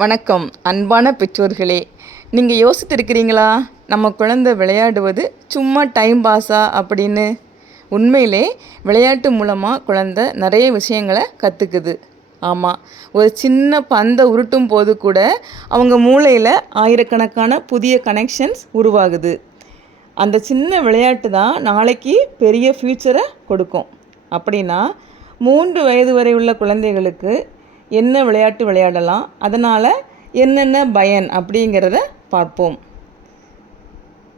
வணக்கம் அன்பான பெற்றோர்களே. நீங்கள் யோசித்திருக்கிறீங்களா? நம்ம குழந்தை விளையாடுவது சும்மா டைம் பாஸா அப்படின்னு? உண்மையிலே விளையாட்டு மூலமாக குழந்தை நிறைய விஷயங்களை கற்றுக்குது ஆமாம் ஒரு சின்ன பந்தை உருட்டும் போது கூட அவங்க மூளையில் ஆயிரக்கணக்கான புதிய கனெக்ஷன்ஸ் உருவாகுது. அந்த சின்ன விளையாட்டு தான் நாளைக்கு பெரிய ஃப்யூச்சரை கொடுக்கும். அப்படின்னா மூன்று வயது வரை உள்ள குழந்தைகளுக்கு என்ன விளையாட்டு விளையாடலாம் அதனால் என்னென்ன பயன் அப்படிங்கிறத பார்ப்போம்.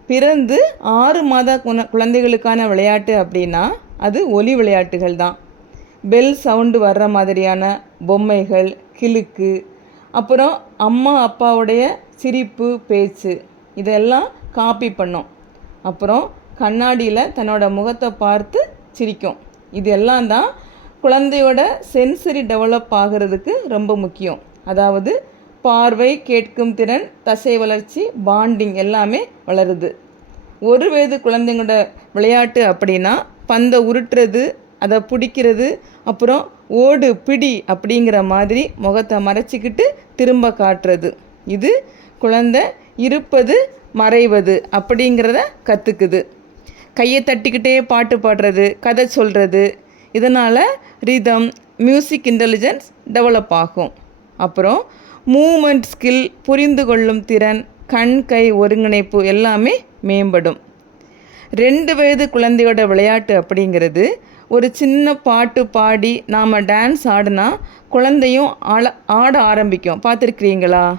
பிறந்து ஆறு மாத குண குழந்தைகளுக்கான விளையாட்டு அப்படின்னா அது ஒலி விளையாட்டுகள் தான். பெல் சவுண்டு வர்ற மாதிரியான பொம்மைகள் கிலுக்கு அப்புறம் அம்மா அப்பாவுடைய சிரிப்பு பேச்சு இதெல்லாம் காப்பி பண்ணும். அப்புறம் கண்ணாடியில் தன்னோட முகத்தை பார்த்து சிரிக்கும். இது எல்லாம் தான் குழந்தையோட சென்சரி டெவலப் ஆகிறதுக்கு ரொம்ப முக்கியம். அதாவது பார்வை கேட்கும் திறன் தசை வளர்ச்சி பாண்டிங் எல்லாமே வளருது. ஒரு வயது குழந்தைங்களோட விளையாட்டு அப்படின்னா பந்தை உருட்டுறது அதை பிடிக்கிறது அப்புறம் ஓடு பிடி அப்படிங்கிற மாதிரி முகத்தை மறைச்சிக்கிட்டு திரும்ப காட்டுறது. இது குழந்தை இருப்பது மறைவது அப்படிங்கிறத கற்றுக்குது கையை தட்டிக்கிட்டே பாட்டு பாடுறது கதை சொல்கிறது இதனால் ரிதம் மியூசிக் இன்டெலிஜென்ஸ் டெவலப் ஆகும். அப்புறம் மூமெண்ட் ஸ்கில் புரிந்து கொள்ளும் திறன் கண் கை ஒருங்கிணைப்பு எல்லாமே மேம்படும். ரெண்டு வயது குழந்தையோட விளையாட்டு அப்படிங்கிறது ஒரு சின்ன பாட்டு பாடி நாம் டான்ஸ் ஆடினா குழந்தையும் ஆள ஆட ஆரம்பிக்கும். பார்த்துருக்கிறீங்களா?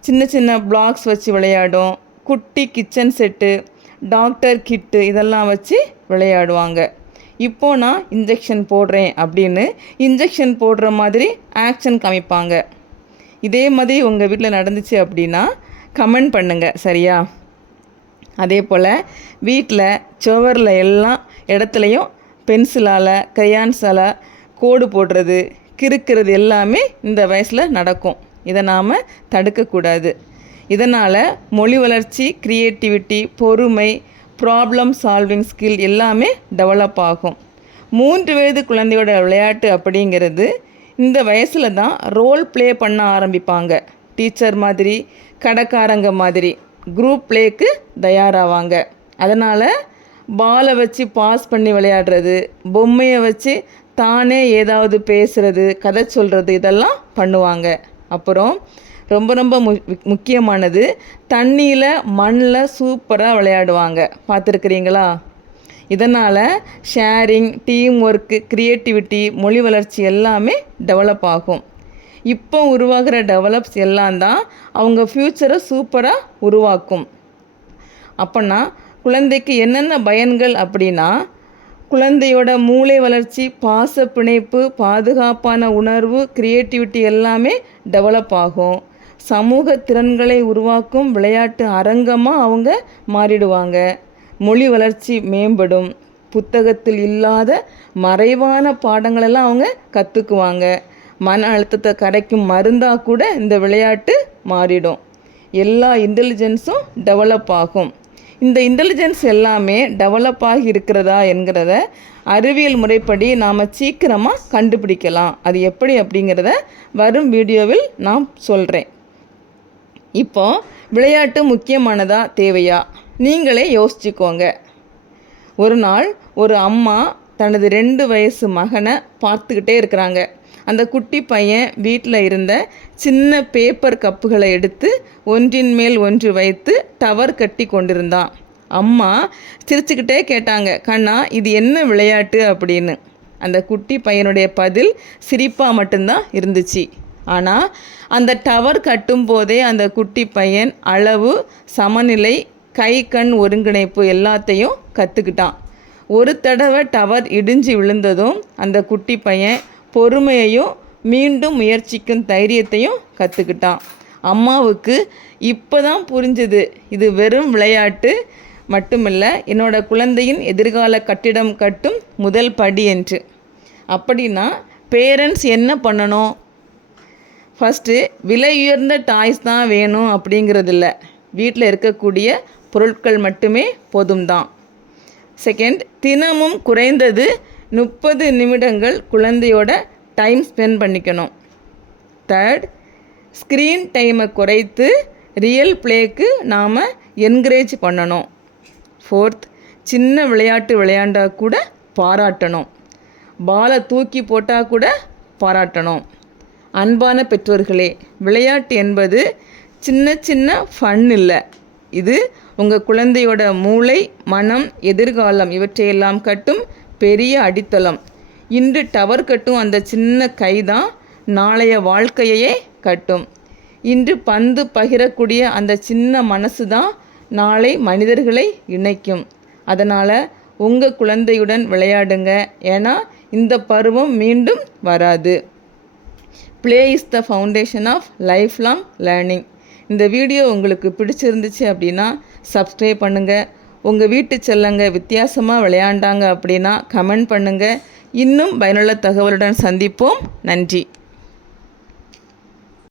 சின்ன சின்ன பிளாக்ஸ் வச்சு விளையாடும். குட்டி கிச்சன் செட்டு டாக்டர் கிட்டு இதெல்லாம் வச்சு விளையாடுவாங்க. இப்போ நான் இன்ஜெக்ஷன் போடுறேன் அப்படின்னு இன்ஜெக்ஷன் போடுற மாதிரி ஆக்ஷன் காமிப்பாங்க. இதே மாதிரி உங்கள் வீட்டில் நடந்துச்சு அப்படின்னா கமெண்ட் பண்ணுங்கள் சரியா? அதே போல் வீட்டில் சுவரில் எல்லாம் இடத்துலையும் பென்சிலால் க்ரையான்ஸால் கோடு போடுறது கிறுக்கிறது எல்லாமே இந்த வயசில் நடக்கும். இதை நாம் தடுக்கக்கூடாது. இதனால் மொழி வளர்ச்சி க்ரியேட்டிவிட்டி பொறுமை ப்ராப்ளம் சால்விங் ஸ்கில் எல்லாமே டெவலப் ஆகும். மூன்று வயது குழந்தையோட விளையாட்டு அப்படிங்கிறது இந்த வயசில் தான் ரோல் ப்ளே பண்ண ஆரம்பிப்பாங்க. டீச்சர் மாதிரி கடைக்காரங்க மாதிரி குரூப் ப்ளேக்கு தயாராவாங்க. அதனால் பாலை வச்சு பாஸ் பண்ணி விளையாடுறது பொம்மையை வச்சு தானே ஏதாவது பேசுகிறது கதை சொல்கிறது இதெல்லாம் பண்ணுவாங்க. அப்புறம் ரொம்ப ரொம்ப மு முக்கியமானது. தண்ணியில் மண்ணில் சூப்பராக விளையாடுவாங்க. பார்த்துருக்குறீங்களா? இதனால் ஷேரிங் டீம் ஒர்க்கு க்ரியேட்டிவிட்டி மொழி வளர்ச்சி எல்லாமே டெவலப் ஆகும். இப்போ உருவாகிற டெவலப்ஸ் எல்லாம் தான் அவங்க ஃப்யூச்சரை சூப்பராக உருவாக்கும். அப்போன்னா குழந்தைக்கு என்னென்ன பயன்கள் அப்படின்னா குழந்தையோட மூளை வளர்ச்சி பாச பிணைப்பு பாதுகாப்பான உணர்வு க்ரியேட்டிவிட்டி எல்லாமே டெவலப் ஆகும். சமூக திறன்களை உருவாக்கும் விளையாட்டு அரங்கமாக அவங்க மாறிடுவாங்க. மொழி வளர்ச்சி மேம்படும். புத்தகத்தில் இல்லாத மறைவான பாடங்களெல்லாம் அவங்க கற்றுக்குவாங்க மன அழுத்தத்தை கரைக்கும் மருந்தாக கூட இந்த விளையாட்டு மாறிடும். எல்லா இன்டெலிஜென்ஸும் டெவலப் ஆகும். இந்த இன்டெலிஜென்ஸ் எல்லாமே டெவலப் ஆகி இருக்கிறதா என்கிறத அறிவியல் முறைப்படி நாம் சீக்கிரமாக கண்டுபிடிக்கலாம். அது எப்படி அப்படிங்கிறத வரும் வீடியோவில் நான் சொல்கிறேன் இப்போ விளையாட்டு முக்கியமானதா தேவையா? நீங்களே யோசிச்சுக்கோங்க. ஒரு நாள் ஒரு அம்மா தனது ரெண்டு வயசு மகனை பார்த்துக்கிட்டே இருக்கிறாங்க. அந்த குட்டி பையன் வீட்டில் இருந்த சின்ன பேப்பர் கப்புகளை எடுத்து ஒன்றின் மேல் ஒன்று வைத்து டவர் கட்டி கொண்டிருந்தான். அம்மா சிரிச்சுக்கிட்டே கேட்டாங்க கண்ணா இது என்ன விளையாட்டு? அப்படின்னு. அந்த குட்டி பையனுடைய பதில் சிரிப்பாக மட்டும்தான் இருந்துச்சு. ஆனால் அந்த டவர் கட்டும் போதே அந்த குட்டி பையன் அளவு சமநிலை கை கண் ஒருங்கிணைப்பு எல்லாத்தையும் கற்றுக்கிட்டான் ஒரு தடவை டவர் இடிஞ்சு விழுந்ததும் அந்த குட்டி பையன் பொறுமையையும் மீண்டும் முயற்சிக்கும் தைரியத்தையும் கற்றுக்கிட்டான் அம்மாவுக்கு இப்போ தான் புரிஞ்சுது இது வெறும் விளையாட்டு மட்டுமில்லை என்னோட குழந்தையின் எதிர்கால கட்டிடம் கட்டும் முதல் படி என்று. அப்படின்னா பேரண்ட்ஸ் என்ன பண்ணணும்? ஃபஸ்ட்டு விலை உயர்ந்த டாய்ஸ் தான் வேணும் அப்படிங்கிறதில்ல. வீட்டில் இருக்கக்கூடிய பொருட்கள் மட்டுமே போதும் தான் செகண்ட் தினமும் குறைந்தது முப்பது நிமிடங்கள் குழந்தையோட டைம் ஸ்பெண்ட் பண்ணிக்கணும். தேர்ட் ஸ்க்ரீன் டைமை குறைத்து ரியல் ப்ளேக்கு நாம் என்கரேஜ் பண்ணணும். ஃபோர்த் சின்ன விளையாட்டு விளையாண்டா கூட பாராட்டணும். பாலை தூக்கி போட்டால் கூட பாராட்டணும். அன்பான பெற்றோர்களே விளையாட்டு என்பது சின்ன சின்ன ஃபன் இல்லை. இது உங்கள் குழந்தையோட மூளை மனம் எதிர்காலம் இவற்றையெல்லாம் கட்டும் பெரிய அடித்தளம். இன்று டவர் கட்டும் அந்த சின்ன கை தான் நாளைய வாழ்க்கையையே கட்டும். இன்று பந்து பகிரக்கூடிய அந்த சின்ன மனசு தான் நாளை மனிதர்களை இணைக்கும். அதனால் உங்கள் குழந்தையுடன் விளையாடுங்க. ஏன்னா இந்த பருவம் மீண்டும் வராது. Play is the foundation of lifelong learning இந்த வீடியோ உங்களுக்கு பிடிச்சிருந்துச்சு அப்படின்னா சப்ஸ்கிரைப் பண்ணுங்கள் உங்கள் வீட்டு செல்லங்க வித்தியாசமாக விளையாண்டாங்க அப்படின்னா கமெண்ட் பண்ணுங்கள் இன்னும் பயனுள்ள தகவலுடன் சந்திப்போம். நன்றி.